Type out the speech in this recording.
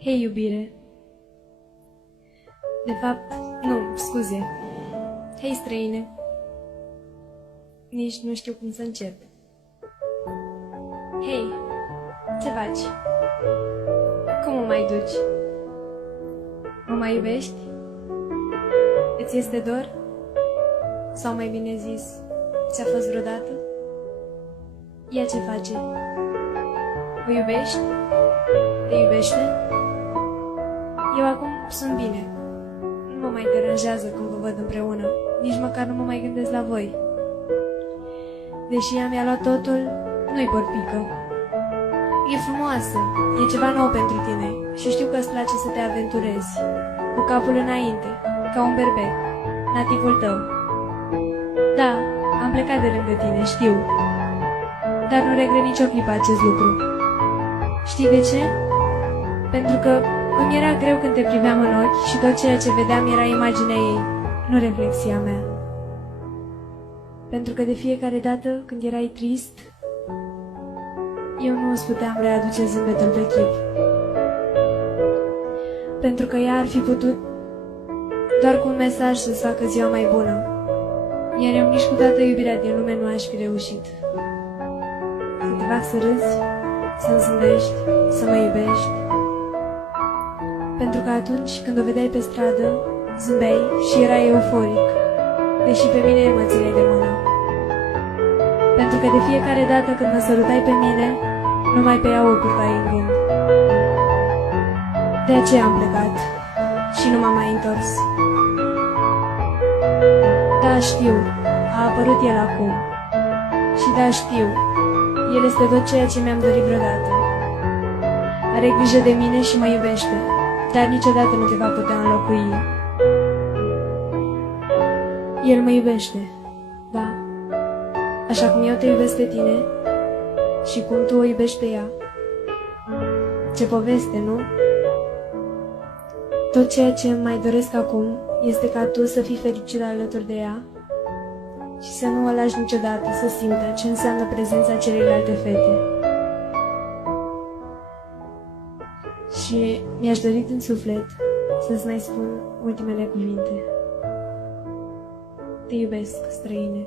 Hei, iubire. De fapt, nu, scuze. Hei, străine. Nici nu știu cum să încep. Hei, ce faci? Cum o mai duci? Mă mai iubești? Îți este dor? Sau mai bine zis, ți-a fost vreodată? Ea ce face? O iubești? Te iubește? Eu acum sunt bine. Nu mă mai deranjează când vă văd împreună. Nici măcar nu mă mai gândesc la voi. Deși ea mi-a luat totul, nu-i porpică. E frumoasă, e ceva nou pentru tine și știu că îți place să te aventurezi, cu capul înainte, ca un berbec, nativul tău. Da, am plecat de lângă tine, știu, dar nu regret nicio clipă acest lucru. Știi de ce? Pentru că îmi era greu când te priveam în ochi și tot ceea ce vedeam era imaginea ei, nu reflexia mea. Pentru că de fiecare dată când erai trist, eu nu îți puteam readuce zâmbetul pe chip. Pentru că ea ar fi putut doar cu un mesaj să-ți facă ziua mai bună, iar eu nici cu toată iubirea din lume nu aș fi reușit. Să te fac să râzi, să-mi zâmbești, să mă iubești. Pentru că atunci când o vedeai pe stradă, zâmbeai și erai euforic, deși pe mine mă țineai de mână. Pentru că de fiecare dată când mă sărutai pe mine, numai pe ea o purtai în gând. De aceea am plecat și nu m-am mai întors. Da, știu, a apărut el acum. Și da, știu, el este tot ceea ce mi-am dorit vreodată. Are grijă de mine și mă iubește, dar niciodată nu te va putea înlocui. El mă iubește, da, așa cum eu te iubesc pe tine și cum tu o iubești pe ea. Ce poveste, nu? Tot ceea ce îmi mai doresc acum este ca tu să fii fericit alături de ea și să nu o lași niciodată să simtă ce înseamnă prezența celelalte fete. Și mi-aș dori din suflet să-ți mai spun ultimele cuvinte. Te iubesc, străine.